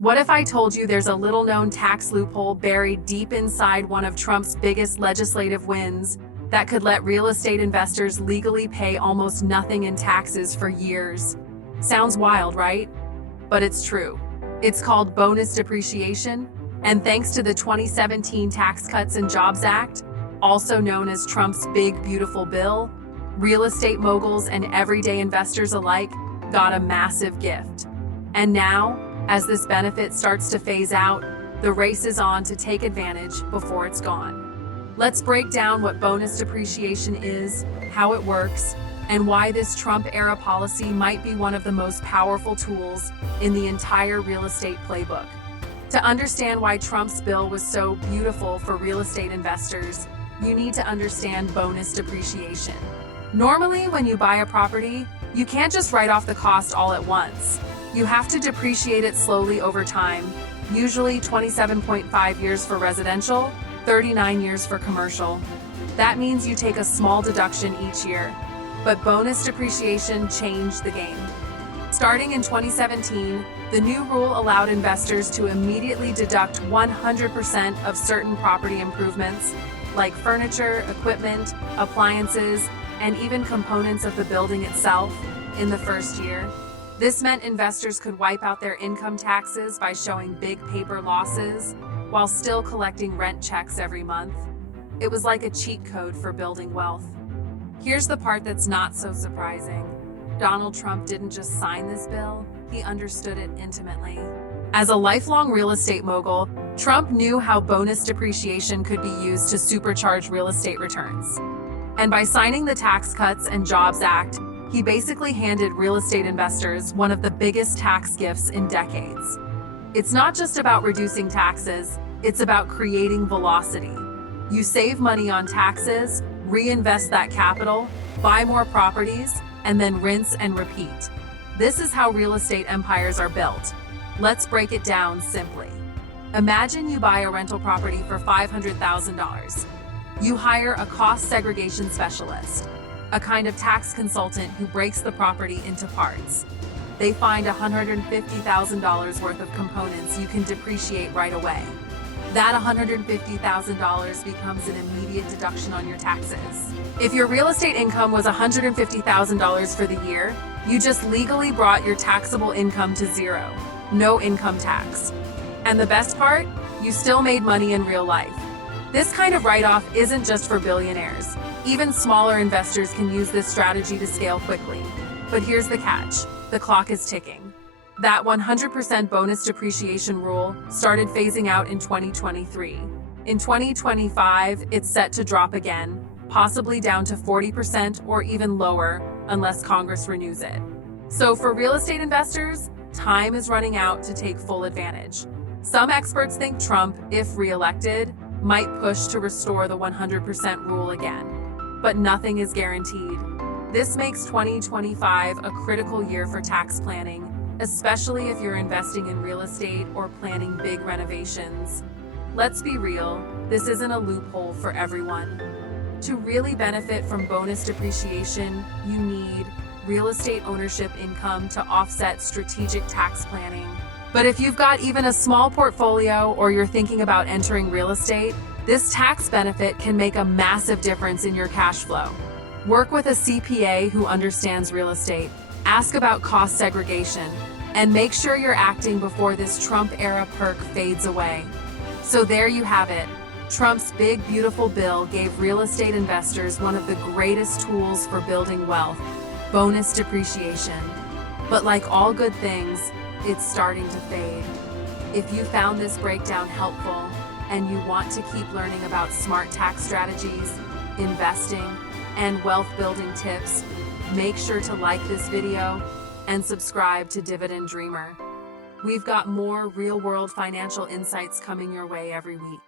What if I told you there's a little-known tax loophole buried deep inside one of Trump's biggest legislative wins that could let real estate investors legally pay almost nothing in taxes for years? Sounds wild, right? But it's true. It's called bonus depreciation, and thanks to the 2017 Tax Cuts and Jobs Act, also known as Trump's Big Beautiful Bill, real estate moguls and everyday investors alike got a massive gift. And now, as this benefit starts to phase out, the race is on to take advantage before it's gone. Let's break down what bonus depreciation is, how it works, and why this Trump-era policy might be one of the most powerful tools in the entire real estate playbook. To understand why Trump's bill was so beautiful for real estate investors, you need to understand bonus depreciation. Normally, when you buy a property, you can't just write off the cost all at once. You have to depreciate it slowly over time, usually 27.5 years for residential, 39 years for commercial. That means you take a small deduction each year. But bonus depreciation changed the game. Starting in 2017, the new rule allowed investors to immediately deduct 100% of certain property improvements, like furniture, equipment, appliances, and even components of the building itself, in the first year. This meant investors could wipe out their income taxes by showing big paper losses while still collecting rent checks every month. It was like a cheat code for building wealth. Here's the part that's not so surprising. Donald Trump didn't just sign this bill, he understood it intimately. As a lifelong real estate mogul, Trump knew how bonus depreciation could be used to supercharge real estate returns. And by signing the Tax Cuts and Jobs Act, he basically handed real estate investors one of the biggest tax gifts in decades. It's not just about reducing taxes, it's about creating velocity. You save money on taxes, reinvest that capital, buy more properties, and then rinse and repeat. This is how real estate empires are built. Let's break it down simply. Imagine you buy a rental property for $500,000. You hire a cost segregation specialist, a kind of tax consultant who breaks the property into parts. They find $150,000 worth of components you can depreciate right away. That $150,000 becomes an immediate deduction on your taxes. If your real estate income was $150,000 for the year, you just legally brought your taxable income to zero. No income tax. And the best part? You still made money in real life. This kind of write-off isn't just for billionaires. Even smaller investors can use this strategy to scale quickly. But here's the catch. The clock is ticking. That 100% bonus depreciation rule started phasing out in 2023. In 2025, it's set to drop again, possibly down to 40% or even lower unless Congress renews it. So for real estate investors, time is running out to take full advantage. Some experts think Trump, if re-elected, might push to restore the 100% rule again. But nothing is guaranteed. This makes 2025 a critical year for tax planning, especially if you're investing in real estate or planning big renovations. Let's be real, this isn't a loophole for everyone. To really benefit from bonus depreciation, you need real estate ownership income to offset strategic tax planning. But if you've got even a small portfolio or you're thinking about entering real estate, this tax benefit can make a massive difference in your cash flow. Work with a CPA who understands real estate, ask about cost segregation, and make sure you're acting before this Trump-era perk fades away. So there you have it. Trump's Big Beautiful Bill gave real estate investors one of the greatest tools for building wealth, bonus depreciation. But like all good things, it's starting to fade. If you found this breakdown helpful and you want to keep learning about smart tax strategies, investing, and wealth-building tips, make sure to like this video and subscribe to Dividend Dreamer. We've got more real-world financial insights coming your way every week.